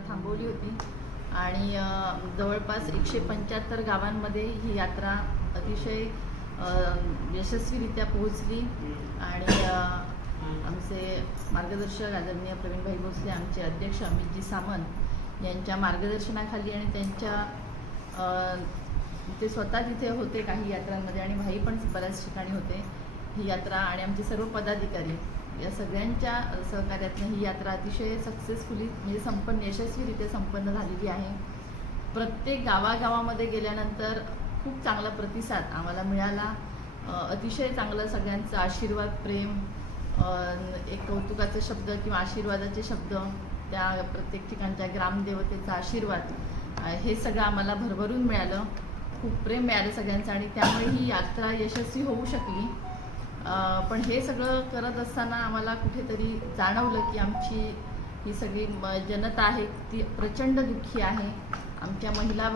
यात्रा थांबवली होती. आणि जवळपास एकशे पंच्याहत्तर गावांमध्ये ही यात्रा अतिशय यशस्वीरित्या पोहोचली. आणि आमचे मार्गदर्शक आदरणीय प्रवीणभाई भोसले आमचे अध्यक्ष अमितजी सामंत यांच्या मार्गदर्शनाखाली आणि त्यांच्या ते स्वतः तिथे होते काही यात्रांमध्ये आणि भाई पण बऱ्याच ठिकाणी होते. ही यात्रा आणि आमचे सर्व पदाधिकारी या सगळ्यांच्या सहकार्यातनं ही यात्रा अतिशय सक्सेसफुली म्हणजे संपन्न यशस्वीरित्या संपन्न झालेली आहे. प्रत्येक गावागावामध्ये गेल्यानंतर खूप चांगला प्रतिसाद आम्हाला मिळाला. अतिशय चांगलं सगळ्यांचा आशीर्वाद प्रेम एक कौतुकाचे शब्द किंवा आशीर्वादाचे शब्द त्या प्रत्येक ठिकाणच्या ग्रामदेवतेचा आशीर्वाद हे सगळं आम्हाला भरभरून मिळालं. खूप प्रेम मिळालं सगळ्यांचं आणि त्यामुळे ही यात्रा यशस्वी होऊ शकली. पण हे सगळं करत असताना आम्हाला कुठेतरी जाणवलं की आमची ही सगळी जनता आहे ती प्रचंड दुःखी आहे. आमच्या महिला